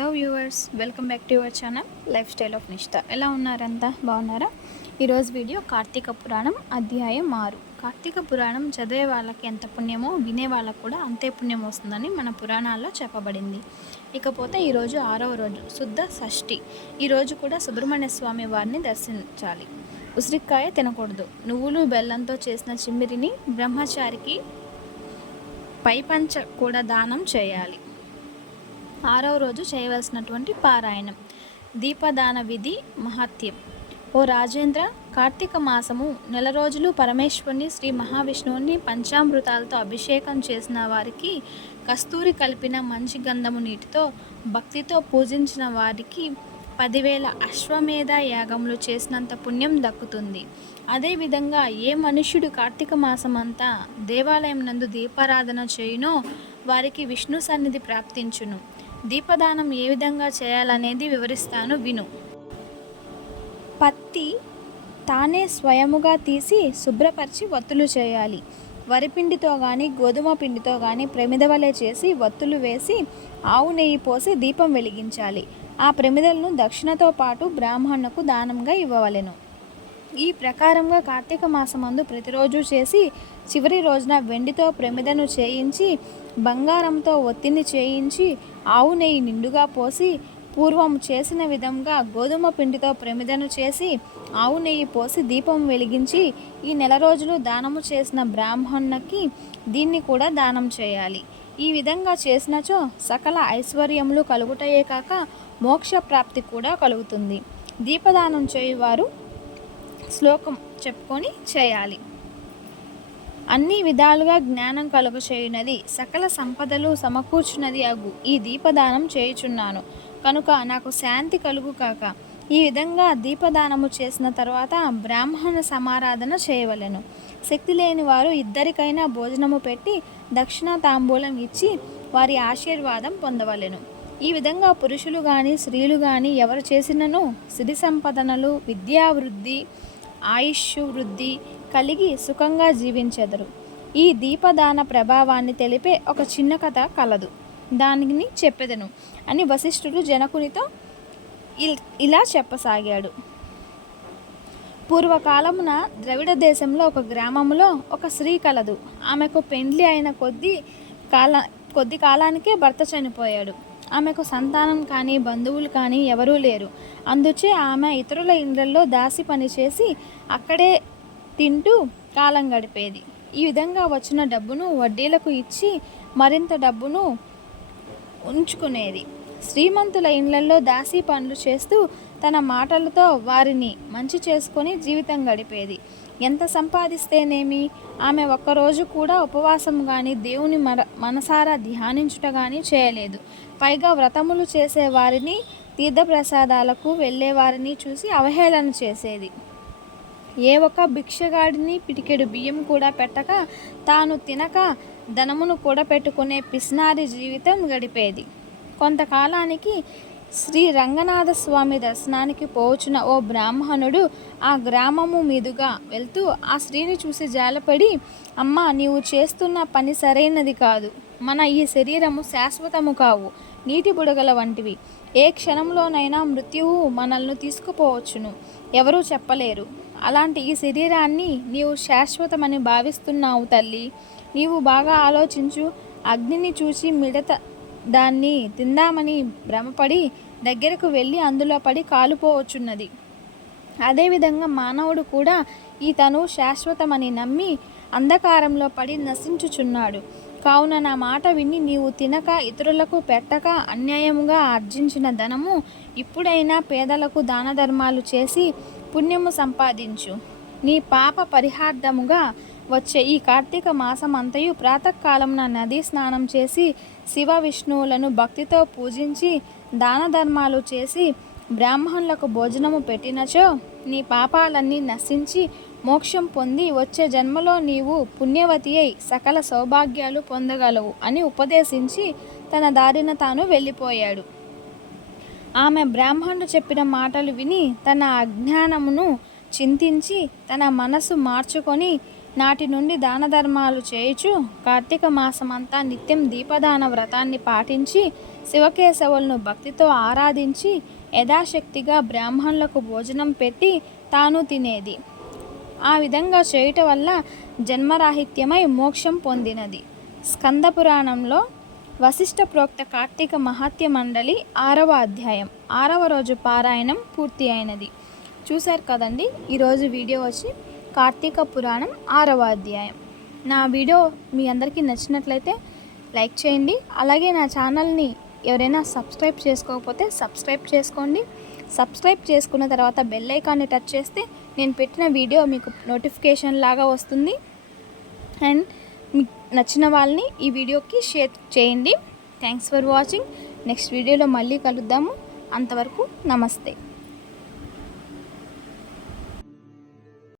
Hello viewers, welcome back to your channel life style of నిష్ట. ఎలా ఉన్నారంతా? బాగున్నారా? ఈరోజు video Karthika పురాణం అధ్యాయం 6. కార్తీక పురాణం చదివే వాళ్ళకి ఎంత పుణ్యమో వినే వాళ్ళకు కూడా అంతే పుణ్యం వస్తుందని మన పురాణాల్లో చెప్పబడింది. ఇకపోతే ఈరోజు 6వ రోజు శుద్ధ షష్ఠి. ఈరోజు కూడా సుబ్రహ్మణ్య స్వామి వారిని దర్శించాలి. ఉసిరికాయ తినకూడదు. నువ్వులు బెల్లంతో చేసిన చిమ్మిరిని బ్రహ్మచారికి పైపంచ కూడా దానం చేయాలి. 6వ రోజు చేయవలసినటువంటి పారాయణం. దీపదాన విధి మహత్యం. ఓ రాజేంద్ర, కార్తీక మాసము నెల రోజులు పరమేశ్వరుని శ్రీ మహావిష్ణువుని పంచామృతాలతో అభిషేకం చేసిన వారికి, కస్తూరి కలిపిన మంచి గంధము నీటితో భక్తితో పూజించిన వారికి 10,000 అశ్వమేధ యాగములు చేసినంత పుణ్యం దక్కుతుంది. అదేవిధంగా ఏ మనుష్యుడు కార్తీక మాసమంతా దేవాలయం నందు దీపారాధన చేయునో వారికి విష్ణు సన్నిధి ప్రాప్తించును. దీపదానం ఏ విధంగా చేయాలనేది వివరిస్తాను, విను. పత్తి తానే స్వయముగా తీసి శుభ్రపరిచి వత్తులు చేయాలి. వరిపిండితో కానీ గోధుమ పిండితో కానీ ప్రమిదవలే చేసి వత్తులు వేసి ఆవు నెయ్యి పోసి దీపం వెలిగించాలి. ఆ ప్రమిదలను దక్షిణతో పాటు బ్రాహ్మణులకు దానంగా ఇవ్వవలెను. ఈ ప్రకారంగా కార్తీక మాసమందు ప్రతిరోజు చేసి చివరి రోజున వెండితో ప్రమిదను చేయించి బంగారంతో ఒత్తిని చేయించి ఆవు నెయ్యి నిండుగా పోసి పూర్వం చేసిన విధంగా గోధుమ పిండితో ప్రమిదను చేసి ఆవు నెయ్యి పోసి దీపం వెలిగించి ఈ నెల రోజులు దానము చేసిన బ్రాహ్మణునికి దీన్ని కూడా దానం చేయాలి. ఈ విధంగా చేసినచో సకల ఐశ్వర్యములు కలుగుటయే కాక మోక్ష ప్రాప్తి కూడా కలుగుతుంది. దీపదానం చేయువారు శ్లోకం చెప్పుకొని చేయాలి. అన్ని విధాలుగా జ్ఞానం కలుగచేయునది, సకల సంపదలు సమకూర్చున్నది అగు ఈ దీపదానం చేయుచున్నాను కనుక నాకు శాంతి కలుగు కాక. ఈ విధంగా దీపదానము చేసిన తర్వాత బ్రాహ్మణ సమారాధన చేయవలెను. శక్తి లేని వారు ఇద్దరికైనా భోజనము పెట్టి దక్షిణ తాంబూలం ఇచ్చి వారి ఆశీర్వాదం పొందవలెను. ఈ విధంగా పురుషులు కానీ స్త్రీలు కానీ ఎవరు చేసినను సిరి సంపదనలు, విద్యావృద్ధి, ఆయుష్ వృద్ధి కలిగి సుఖంగా జీవించెదరు. ఈ దీపదాన ప్రభావాన్ని తెలిపే ఒక చిన్న కథ కలదు, దానిని చెప్పెదను అని వశిష్ఠుడు జనకునితో ఇలా చెప్పసాగాడు. పూర్వకాలమున ద్రవిడ దేశంలో ఒక గ్రామంలో ఒక స్త్రీ కలదు. ఆమెకు పెండ్లి అయిన కొద్ది కాలానికే భర్త చనిపోయాడు. ఆమెకు సంతానం కానీ బంధువులు కానీ ఎవరూ లేరు. అందుచే ఆమె ఇతరుల ఇండ్లలో దాసి పనిచేసి అక్కడే తింటూ కాలం గడిపేది. ఈ విధంగా వచ్చిన డబ్బును వడ్డీలకు ఇచ్చి మరింత డబ్బును ఉంచుకునేది. శ్రీమంతుల ఇండ్లలో దాసి పనులు చేస్తూ తన మాటలతో వారిని మంచి చేసుకొని జీవితం గడిపేది. ఎంత సంపాదిస్తేనేమి, ఆమె ఒక్కరోజు కూడా ఉపవాసం కానీ దేవుని మనసారా ధ్యానించుట కానీ చేయలేదు. పైగా వ్రతములు చేసేవారిని, తీర్థప్రసాదాలకు వెళ్ళేవారిని చూసి అవహేళన చేసేది. ఏ ఒక్క భిక్షగాడిని పిటికెడు బియ్యం కూడా పెట్టక తాను తినక ధనమును కూడా పెట్టుకునే పిస్నారి జీవితం గడిపేది. కొంతకాలానికి శ్రీ రంగనాథ స్వామి దర్శనానికి పోవచ్చున ఓ బ్రాహ్మణుడు ఆ గ్రామము మీదుగా వెళ్తూ ఆ స్త్రీని చూసి జాలపడి, అమ్మా, నీవు చేస్తున్న పని సరైనది కాదు. మన ఈ శరీరము శాశ్వతము కావు, నీటి బుడగల వంటివి. ఏ క్షణంలోనైనా మృత్యువు మనల్ని తీసుకుపోవచ్చును, ఎవరూ చెప్పలేరు. అలాంటి ఈ శరీరాన్ని నీవు శాశ్వతమని భావిస్తున్నావు తల్లి. నీవు బాగా ఆలోచించు. అగ్నిని చూసి మిడత దాన్ని తిందామని భ్రమపడి దగ్గరకు వెళ్ళి అందులో పడి కాలుపోవచ్చున్నది. అదేవిధంగా మానవుడు కూడా ఈ తను శాశ్వతమని నమ్మి అంధకారంలో పడి నశించుచున్నాడు. కావున నా మాట విని నీవు తినక ఇతరులకు పెట్టక అన్యాయముగా ఆర్జించిన ధనము ఇప్పుడైనా పేదలకు దాన ధర్మాలు చేసి పుణ్యము సంపాదించు. నీ పాప పరిహార్థముగా వచ్చే ఈ కార్తీక మాసం అంతయు ప్రాతకాలమున నదీ స్నానం చేసి శివ విష్ణువులను భక్తితో పూజించి దాన ధర్మాలు చేసి బ్రాహ్మణులకు భోజనము పెట్టినచో నీ పాపాలన్నీ నశించి మోక్షం పొంది వచ్చే జన్మలో నీవు పుణ్యవతి అయి సకల సౌభాగ్యాలు పొందగలవు అని ఉపదేశించి తన దారిన తాను వెళ్ళిపోయాడు. ఆమె బ్రాహ్మణుడు చెప్పిన మాటలు విని తన అజ్ఞానమును చింతించి తన మనసు మార్చుకొని నాటి నుండి దాన ధర్మాలు చేయుచు కార్తీక మాసమంతా నిత్యం దీపదాన వ్రతాన్ని పాటించి శివకేశవులను భక్తితో ఆరాధించి యథాశక్తిగా బ్రాహ్మణులకు భోజనం పెట్టి తాను తినేది. ఆ విధంగా చేయుట వల్ల జన్మరాహిత్యమై మోక్షం పొందినది. స్కంద పురాణంలో వశిష్ఠ ప్రోక్త కార్తీక మహాత్య మండలి 6వ అధ్యాయం 6వ రోజు పారాయణం పూర్తి అయినది. చూశారు కదండి, ఈరోజు వీడియో వచ్చి కార్తీక పురాణం 6వ అధ్యాయం. నా వీడియో మీ అందరికీ నచ్చినట్లయితే లైక్ చేయండి. అలాగే నా ఛానల్ని ఎవరైనా సబ్స్క్రైబ్ చేసుకోకపోతే సబ్స్క్రైబ్ చేసుకోండి. సబ్స్క్రైబ్ చేసుకున్న తర్వాత బెల్ ఐకాన్ని టచ్ చేస్తే నేను పెట్టిన వీడియో మీకు నోటిఫికేషన్ లాగా వస్తుంది. అండ్ మీకు నచ్చిన వాళ్ళని ఈ వీడియోకి షేర్ చేయండి. Thanks for watching. నెక్స్ట్ వీడియోలో మళ్ళీ కలుద్దాము. అంతవరకు నమస్తే.